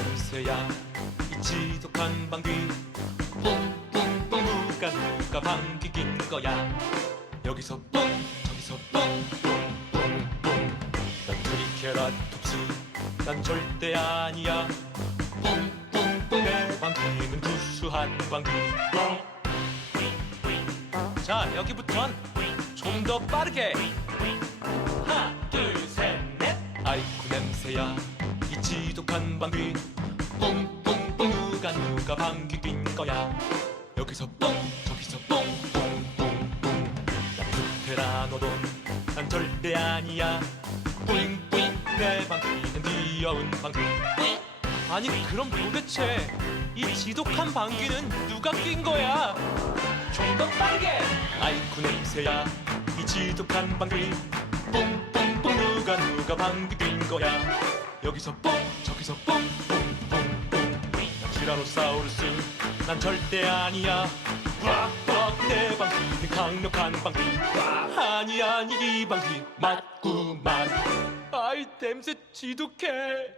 냄새야 이 지독한 방귀. 뿡뿡뿡 누가 누가 방귀 낀 거야. 여기서 뿡 저기서 뿡뿡뿡뿡. 난 트리케라톱스. 난 절대 아니야. 뿡뿡뿡. 내 방귀는 구수한 방귀. 자 여기부턴 좀 더 빠르게. 하나 둘셋넷. 아이쿠 냄새야 이 지독한 방귀 뿡뿡뿡. 누가 누가 방귀 낀 거야? 여기서 뿡 저기서 뿡뿡뿡뿡. 나 프테라노돈 난 절대 아니야. 뿌잉뿌잉 내 방귀는 귀여운 방귀 아니 그럼 도대체 이 지독한 방귀는 누가 낀 거야? 좀더 빠르게. 아이쿠 냄새야. 이 지독한 방귀. 뿡뿡뿡. 누가 누가 방귀 낀 거야? 여기서 뿡 저기서 난 티라노사우루스 난 절대 아니야. 꽉꽉 내 방귀는 강력한 방귀. 아니 아니 이 방귀. 맞구만. 아이 냄새 지독해